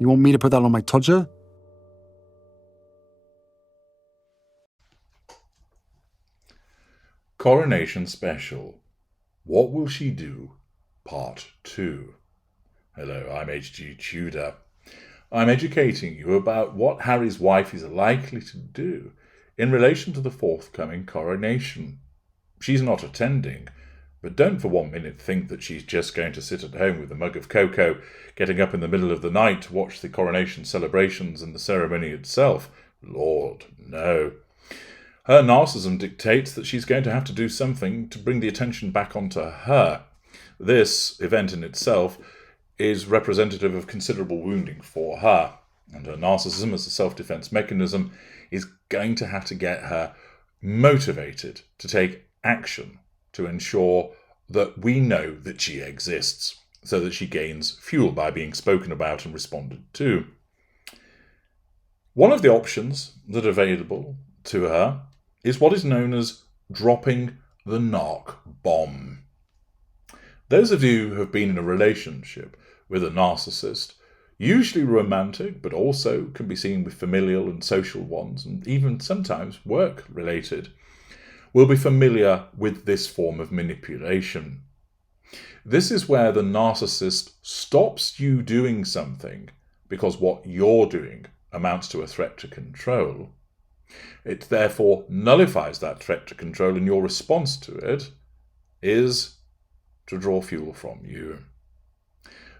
You want me to put that on my Tudor? Coronation Special. What Will She Do? Part 2. Hello, I'm HG Tudor. I'm educating you about what Harry's wife is likely to do in relation to the forthcoming coronation. She's not attending, but don't for 1 minute think that she's just going to sit at home with a mug of cocoa, getting up in the middle of the night to watch the coronation celebrations and the ceremony itself. Lord, no. Her narcissism dictates that she's going to have to do something to bring the attention back onto her. This event in itself is representative of considerable wounding for her, and her narcissism as a self-defense mechanism is going to have to get her motivated to take action to ensure that we know that she exists, so that she gains fuel by being spoken about and responded to. One of the options that are available to her is what is known as dropping the narc bomb. Those of you who have been in a relationship with a narcissist, usually romantic, but also can be seen with familial and social ones, and even sometimes work-related, will be familiar with this form of manipulation. This is where the narcissist stops you doing something because what you're doing amounts to a threat to control. It therefore nullifies that threat to control, and your response to it is to draw fuel from you.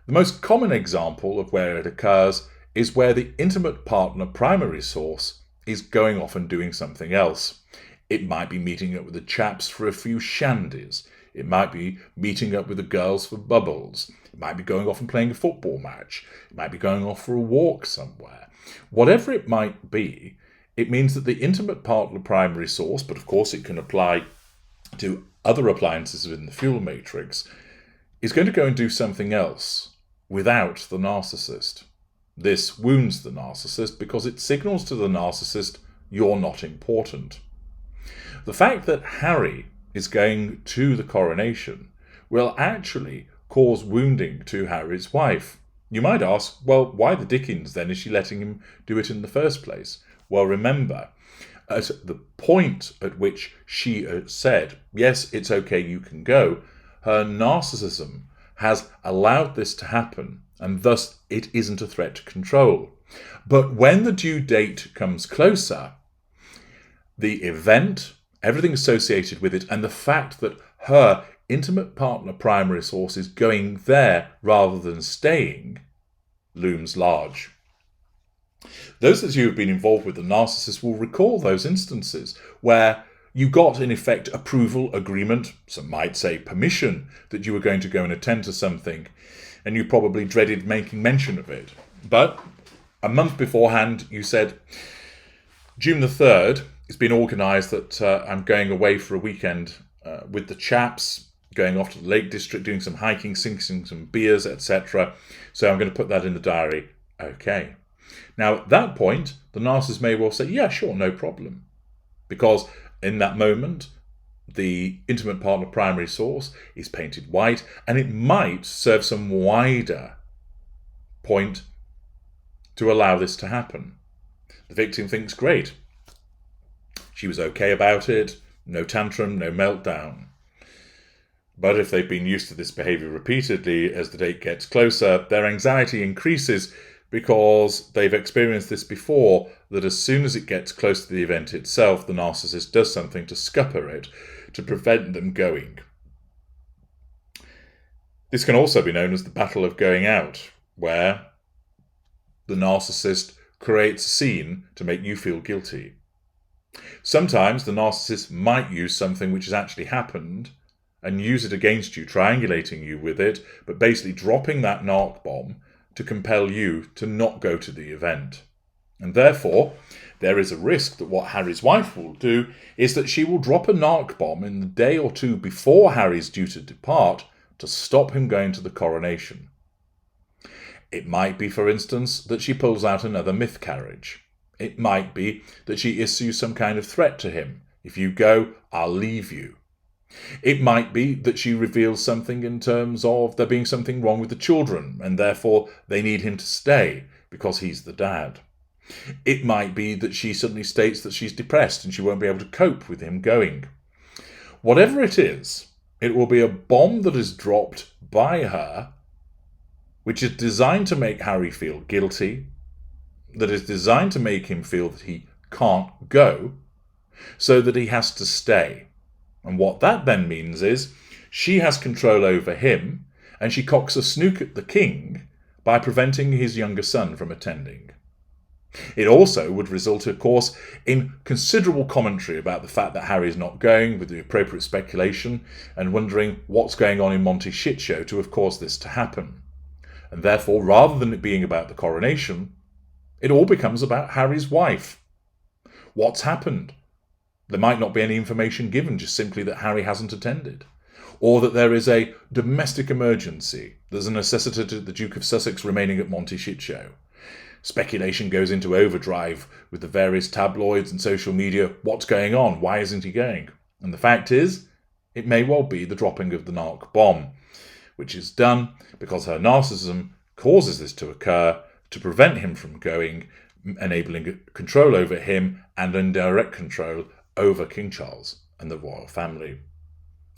The most common example of where it occurs is where the intimate partner primary source is going off and doing something else. It might be meeting up with the chaps for a few shandies. It might be meeting up with the girls for bubbles. It might be going off and playing a football match. It might be going off for a walk somewhere. Whatever it might be, it means that the intimate partner primary source, but of course it can apply to other appliances within the fuel matrix, is going to go and do something else without the narcissist. This wounds the narcissist because it signals to the narcissist you're not important. The fact that Harry is going to the coronation will actually cause wounding to Harry's wife. You might ask, well, why the dickens then is she letting him do it in the first place? Well, remember, at the point at which she said, yes, it's okay, you can go, her narcissism has allowed this to happen, and thus it isn't a threat to control. But when the due date comes closer, the event, everything associated with it, and the fact that her intimate partner primary source is going there rather than staying, looms large. Those of you who have been involved with the narcissist will recall those instances where you got, in effect, approval, agreement, some might say permission, that you were going to go and attend to something, and you probably dreaded making mention of it. But a month beforehand, you said, June the 3rd, it's been organised that I'm going away for a weekend with the chaps, going off to the Lake District, doing some hiking, sinking some beers, etc. So I'm going to put that in the diary. Okay. Now, at that point, the narcissist may well say, yeah, sure, no problem. Because in that moment, the intimate partner primary source is painted white, and it might serve some wider point to allow this to happen. The victim thinks, great. She was okay about it, no tantrum, no meltdown. But if they've been used to this behaviour repeatedly, as the date gets closer, their anxiety increases because they've experienced this before, that as soon as it gets close to the event itself, the narcissist does something to scupper it, to prevent them going. This can also be known as the battle of going out, where the narcissist creates a scene to make you feel guilty. Sometimes the narcissist might use something which has actually happened and use it against you, triangulating you with it, but basically dropping that narc bomb to compel you to not go to the event. And therefore, there is a risk that what Harry's wife will do is that she will drop a narc bomb in the day or two before Harry's due to depart to stop him going to the coronation. It might be, for instance, that she pulls out another myth carriage. It might be that she issues some kind of threat to him. If you go, I'll leave you. It might be that she reveals something in terms of there being something wrong with the children, and therefore they need him to stay. because he's the dad. It might be that she suddenly states that she's depressed and she won't be able to cope with him going. Whatever it is, it will be a bomb that is dropped by her, which is designed to make Harry feel guilty, that is designed to make him feel that he can't go, so that he has to stay. And what that then means is she has control over him, and she cocks a snook at the king by preventing his younger son from attending. It also would result, of course, in considerable commentary about the fact that Harry is not going, with the appropriate speculation, and wondering what's going on in Monty's shit show to have caused this to happen. And therefore, rather than it being about the coronation, it all becomes about Harry's wife. What's happened? There might not be any information given, just simply that Harry hasn't attended. Or that there is a domestic emergency that's a necessitated the Duke of Sussex remaining at Monty's shit show. Speculation goes into overdrive with the various tabloids and social media. What's going on? Why isn't he going? And the fact is, it may well be the dropping of the narc bomb, which is done because her narcissism causes this to occur to prevent him from going, enabling control over him and indirect control over King Charles and the royal family.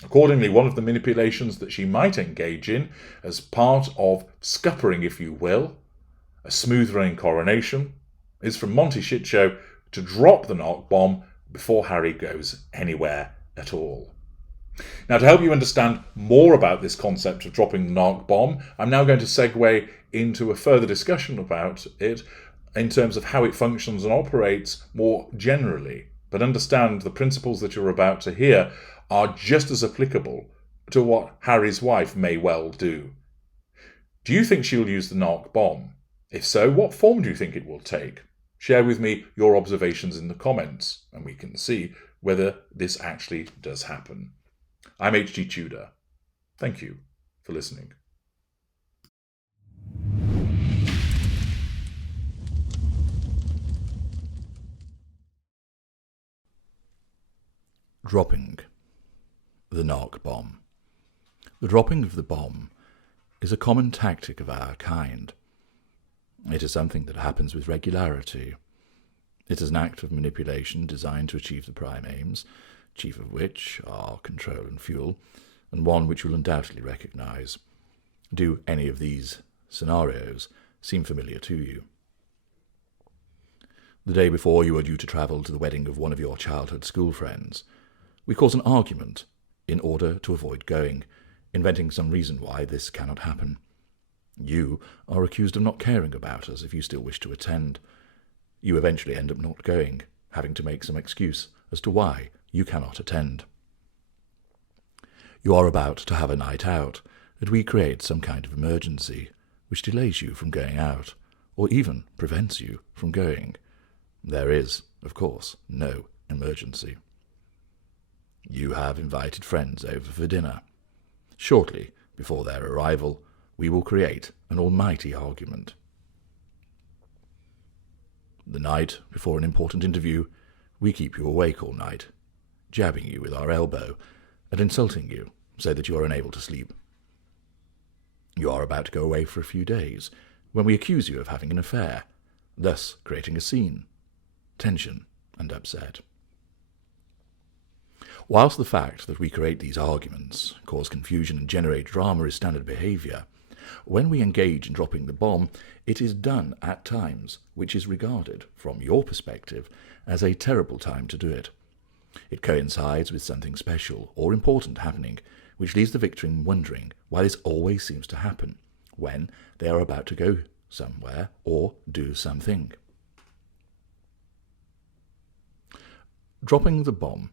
Accordingly, one of the manipulations that she might engage in as part of scuppering, if you will, a smooth running coronation, is from Monty's shit show to drop the narc bomb before Harry goes anywhere at all. Now, to help you understand more about this concept of dropping the narc bomb, I'm now going to segue into a further discussion about it in terms of how it functions and operates more generally. But understand the principles that you're about to hear are just as applicable to what Harry's wife may well do. Do you think she'll use the narc bomb? If so, what form do you think it will take? Share with me your observations in the comments, and we can see whether this actually does happen. I'm HG Tudor. Thank you for listening. Dropping the narc bomb. The dropping of the bomb is a common tactic of our kind. It is something that happens with regularity. It is an act of manipulation designed to achieve the prime aims, chief of which are control and fuel, and one which you'll undoubtedly recognise. Do any of these scenarios seem familiar to you? The day before you are due to travel to the wedding of one of your childhood school friends, we cause an argument in order to avoid going, inventing some reason why this cannot happen. You are accused of not caring about us if you still wish to attend. You eventually end up not going, having to make some excuse as to why you cannot attend. You are about to have a night out, and we create some kind of emergency which delays you from going out, or even prevents you from going. There is, of course, no emergency. You have invited friends over for dinner. Shortly before their arrival, we will create an almighty argument. The night before an important interview, we keep you awake all night, jabbing you with our elbow and insulting you so that you are unable to sleep. You are about to go away for a few days when we accuse you of having an affair, thus creating a scene, tension, and upset. Whilst the fact that we create these arguments, cause confusion and generate drama is standard behaviour, when we engage in dropping the bomb, it is done at times which is regarded, from your perspective, as a terrible time to do it. It coincides with something special or important happening, which leaves the victim wondering why this always seems to happen when they are about to go somewhere or do something. Dropping the bomb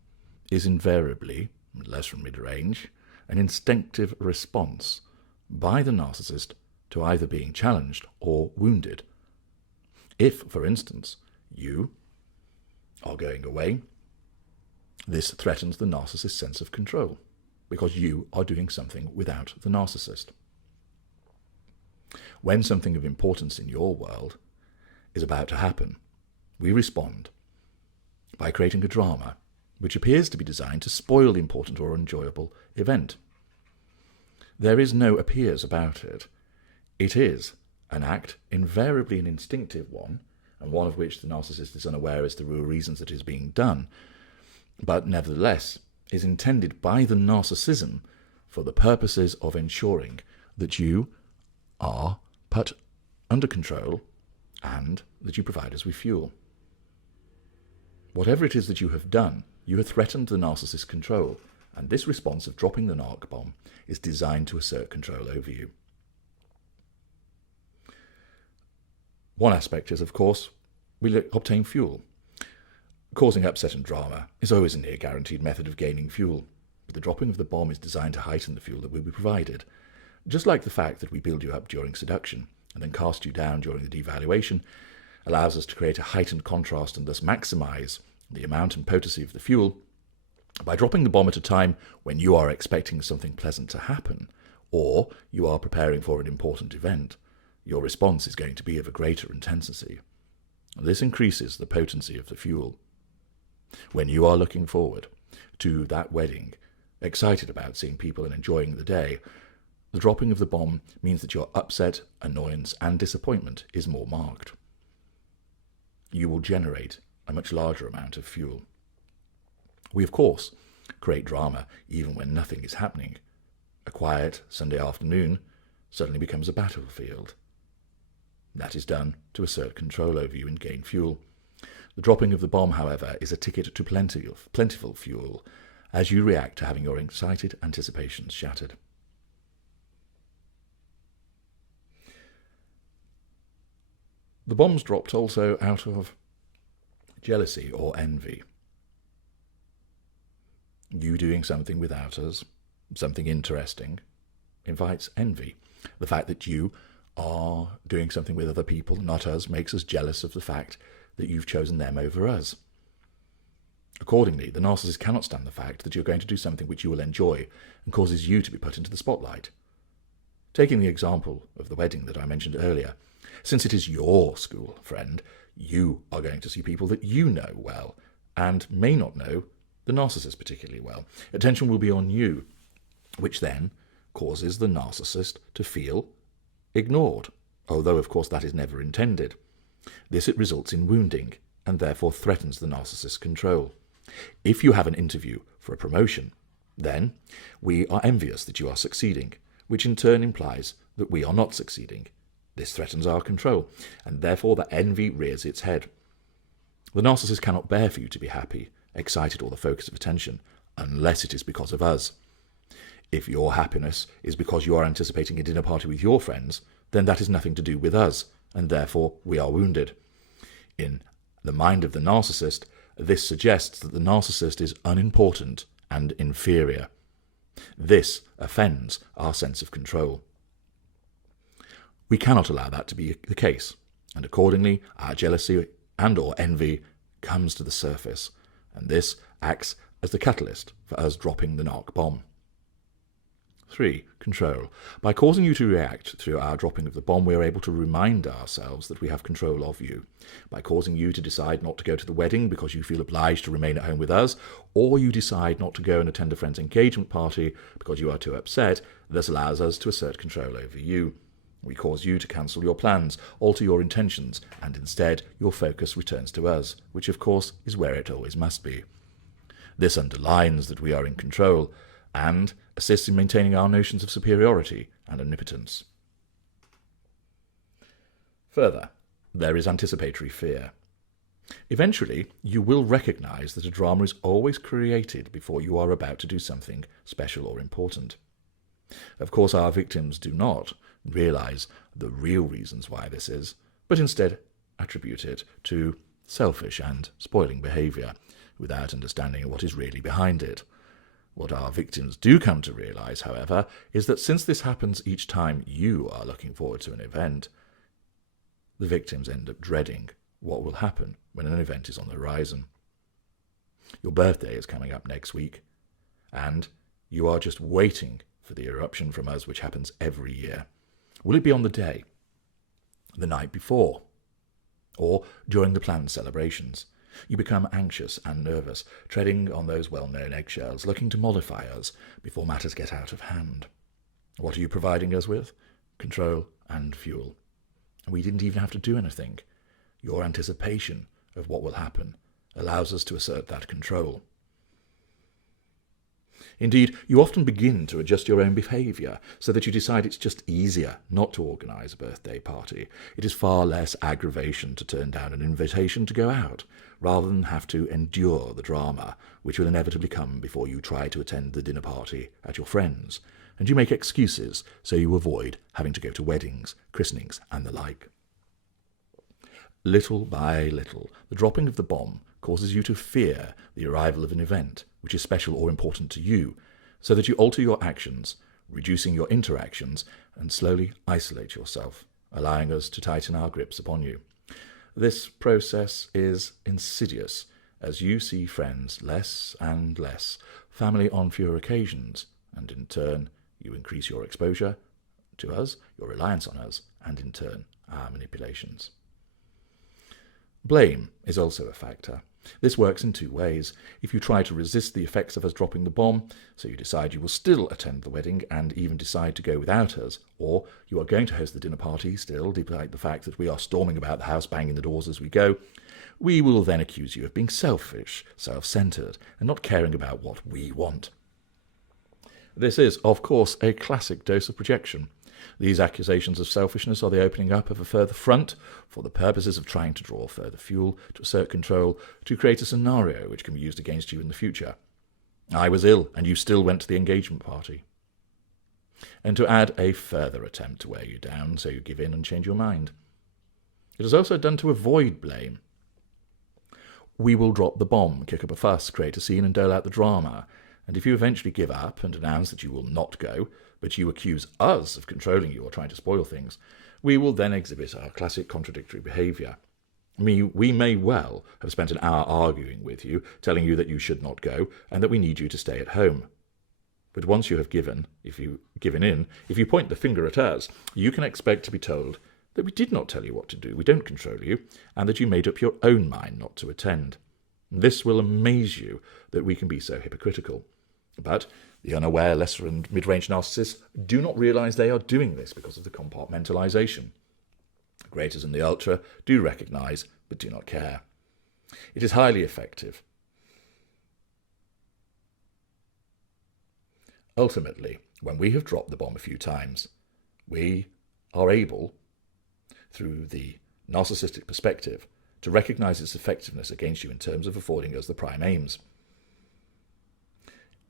is invariably, unless from mid-range, an instinctive response by the narcissist to either being challenged or wounded. If, for instance, you are going away, this threatens the narcissist's sense of control, because you are doing something without the narcissist. When something of importance in your world is about to happen, we respond by creating a drama which appears to be designed to spoil the important or enjoyable event. There is no appears about it. It is an act invariably an instinctive one, and one of which the narcissist is unaware as to the real reasons that is being done, but nevertheless is intended by the narcissism for the purposes of ensuring that you are put under control and that you provide us with fuel. Whatever it is that you have done, you have threatened the narcissist's control, and this response of dropping the narc bomb is designed to assert control over you. One aspect is, of course, we obtain fuel. Causing upset and drama is always a near guaranteed method of gaining fuel, but the dropping of the bomb is designed to heighten the fuel that will be provided. Just like the fact that we build you up during seduction and then cast you down during the devaluation allows us to create a heightened contrast and thus maximize the amount and potency of the fuel, by dropping the bomb at a time when you are expecting something pleasant to happen, or you are preparing for an important event, your response is going to be of a greater intensity. This increases the potency of the fuel. When you are looking forward to that wedding, excited about seeing people and enjoying the day, the dropping of the bomb means that your upset, annoyance, and disappointment is more marked. You will generate a much larger amount of fuel. We, of course, create drama even when nothing is happening. A quiet Sunday afternoon suddenly becomes a battlefield. That is done to assert control over you and gain fuel. The dropping of the bomb, however, is a ticket to plentiful fuel as you react to having your excited anticipations shattered. The bomb's dropped also out of jealousy or envy. You doing something without us, something interesting, invites envy. The fact that you are doing something with other people, not us, makes us jealous of the fact that you've chosen them over us. Accordingly, the narcissist cannot stand the fact that you're going to do something which you will enjoy and causes you to be put into the spotlight. Taking the example of the wedding that I mentioned earlier, since it is your school, friend, you are going to see people that you know well and may not know the narcissist particularly well. Attention will be on you, which then causes the narcissist to feel ignored, although of course that is never intended. This it results in wounding and therefore threatens the narcissist's control. If you have an interview for a promotion, then we are envious that you are succeeding, which in turn implies that we are not succeeding. This threatens our control, and therefore the envy rears its head. The narcissist cannot bear for you to be happy, excited, or the focus of attention, unless it is because of us. If your happiness is because you are anticipating a dinner party with your friends, then that is nothing to do with us, and therefore we are wounded. In the mind of the narcissist, this suggests that the narcissist is unimportant and inferior. This offends our sense of control. We cannot allow that to be the case, and accordingly our jealousy and or envy comes to the surface, and this acts as the catalyst for us dropping the narc bomb. 3. Control. By causing you to react through our dropping of the bomb, we are able to remind ourselves that we have control of you. By causing you to decide not to go to the wedding because you feel obliged to remain at home with us, or you decide not to go and attend a friend's engagement party because you are too upset, this allows us to assert control over you. We cause you to cancel your plans, alter your intentions, and instead your focus returns to us, which of course is where it always must be. This underlines that we are in control, and assists in maintaining our notions of superiority and omnipotence. Further, there is anticipatory fear. Eventually, you will recognize that a drama is always created before you are about to do something special or important. Of course, our victims do not realize the real reasons why this is, but instead attribute it to selfish and spoiling behavior, without understanding what is really behind it. What our victims do come to realize, however, is that since this happens each time you are looking forward to an event, the victims end up dreading what will happen when an event is on the horizon. Your birthday is coming up next week, and you are just waiting for the eruption from us which happens every year. Will it be on the day, the night before, or during the planned celebrations? You become anxious and nervous, treading on those well-known eggshells, looking to mollify us before matters get out of hand. What are you providing us with? Control and fuel. and we didn't even have to do anything. Your anticipation of what will happen allows us to assert that control. Indeed, you often begin to adjust your own behaviour so that you decide it's just easier not to organise a birthday party. It is far less aggravation to turn down an invitation to go out, rather than have to endure the drama which will inevitably come before you try to attend the dinner party at your friend's, and you make excuses so you avoid having to go to weddings, christenings, and the like. Little by little, the dropping of the bomb causes you to fear the arrival of an event which is special or important to you, so that you alter your actions, reducing your interactions, and slowly isolate yourself, allowing us to tighten our grips upon you. This process is insidious, as you see friends less and less, family on fewer occasions, and in turn you increase your exposure to us, your reliance on us, and in turn our manipulations. Blame is also a factor. This works in two ways. If you try to resist the effects of us dropping the bomb, so you decide you will still attend the wedding and even decide to go without us, or you are going to host the dinner party still, despite the fact that we are storming about the house banging the doors as we go, we will then accuse you of being selfish, self-centred, and not caring about what we want. This is, of course, a classic dose of projection. These accusations of selfishness are the opening up of a further front for the purposes of trying to draw further fuel, to assert control, to create a scenario which can be used against you in the future. I was ill, and you still went to the engagement party. And to add a further attempt to wear you down so you give in and change your mind. It is also done to avoid blame. We will drop the bomb, kick up a fuss, create a scene and dole out the drama, and if you eventually give up and announce that you will not go, but you accuse us of controlling you or trying to spoil things, we will then exhibit our classic contradictory behaviour. We may well have spent an hour arguing with you, telling you that you should not go, and that we need you to stay at home. But once you have given in, if you point the finger at us, you can expect to be told that we did not tell you what to do, we don't control you, and that you made up your own mind not to attend. This will amaze you that we can be so hypocritical. But the unaware lesser and mid-range narcissists do not realise they are doing this because of the compartmentalisation. The greaters and the ultra do recognise, but do not care. It is highly effective. Ultimately, when we have dropped the bomb a few times, we are able, through the narcissistic perspective, to recognise its effectiveness against you in terms of affording us the prime aims.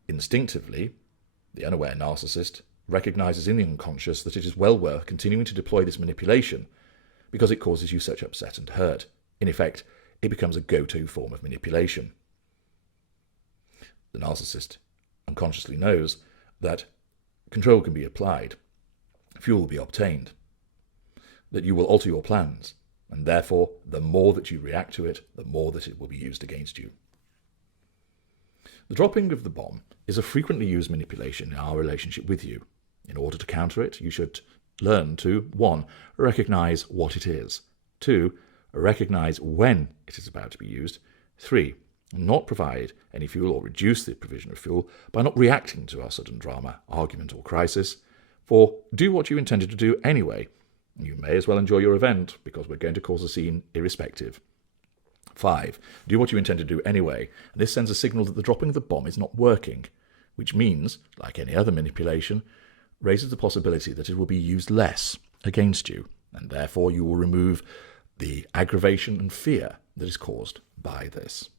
Instinctively, the unaware narcissist recognises in the unconscious that it is well worth continuing to deploy this manipulation because it causes you such upset and hurt. In effect, it becomes a go-to form of manipulation. The narcissist unconsciously knows that control can be applied, fuel will be obtained, that you will alter your plans, and therefore, the more that you react to it, the more that it will be used against you. The dropping of the bomb is a frequently used manipulation in our relationship with you. In order to counter it, you should learn to 1. Recognise what it is. 2. Recognise when it is about to be used. 3. Not provide any fuel or reduce the provision of fuel by not reacting to our sudden drama, argument or crisis. 4. Do what you intended to do anyway. You may as well enjoy your event because we're going to cause a scene irrespective. 5. Do what you intend to do anyway, and this sends a signal that the dropping of the bomb is not working, which means, like any other manipulation, raises the possibility that it will be used less against you, and therefore you will remove the aggravation and fear that is caused by this.